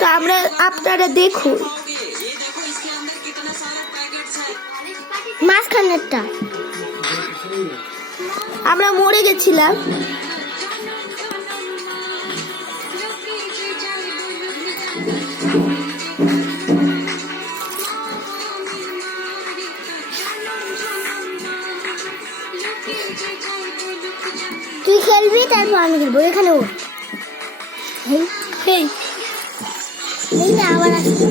তো আমরা আপনারা দেখুন মাঝখানেরটা আমরা মরে গেছিলাম। তুই খেলবি তারপর আমি খেলবো। এখানে ও আবার আসবে।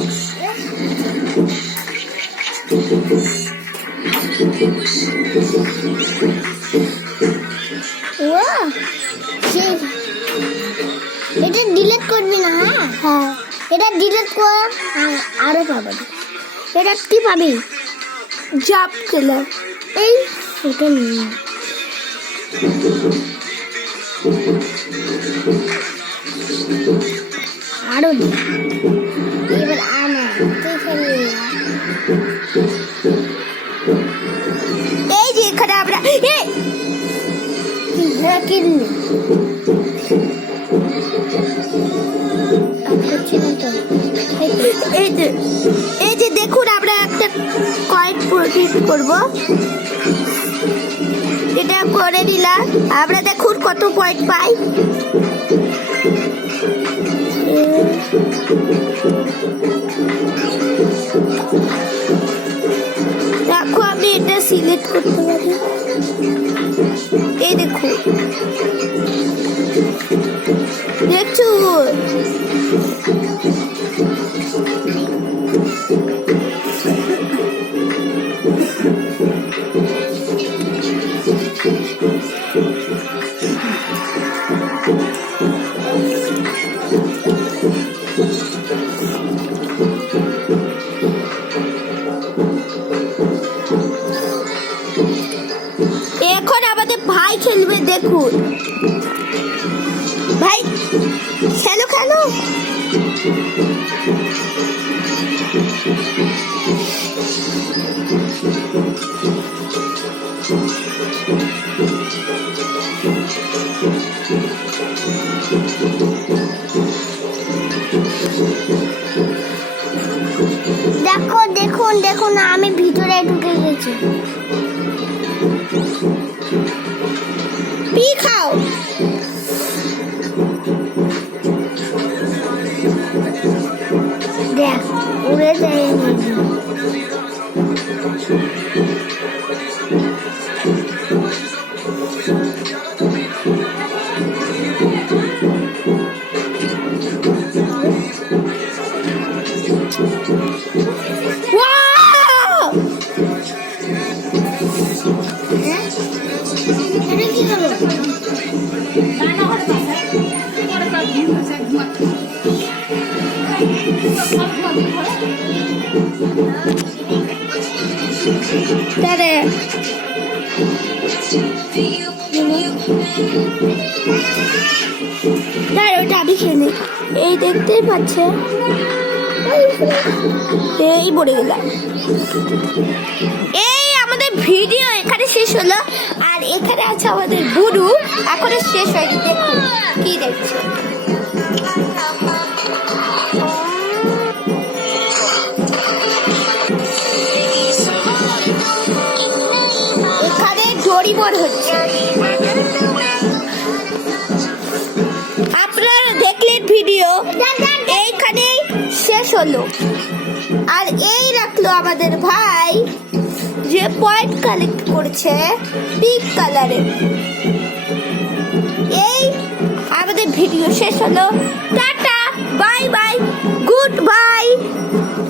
এটা ডিলিট করবি না? হ্যাঁ এটা ডিলিট কর, আরো পাবি। এটা কি পাবি? জাপ খেলার এই এটা নিয়ে আরো এবার আমার এই যে এখানে আমরা কিনলে এই যে দেখুন আমরা একটা কয়েন প্রফিট করবো। এটা করে দিলাম। আমরা দেখুন কত পয়েন্ট পাই। দেখো আমি এটা সিলেক্ট করতে পারি। এই দেখো দেখছো এখন আমাদের ভাই খেলবে। দেখুন ভাই খেলো খেলো। দেখো দেখুন দেখুন আমি ভিতরে ঢুকে গেছি। পি খাও। দেখ উড়ে যায়। ওটা আমি খেলি। এই দেখতেই পাচ্ছে এই পড়ে গেলাম। এই আমাদের ভিডিও এখানে শেষ হলো। আর এখানে আছে আমাদের বুড়ু। এখনো শেষ হয়নি। দেখুন কি দেখছে। এখানে ডরিমন হচ্ছে। আপনারা দেখলেন ভিডিও এইখানে শেষ হলো। আর এই রাখলো আমাদের ভাই যে পয়েন্ট কালেক্ট করছে পিঙ্ক কালারের। এই আমাদের ভিডিও শেষ হলো। Tata bye bye good bye.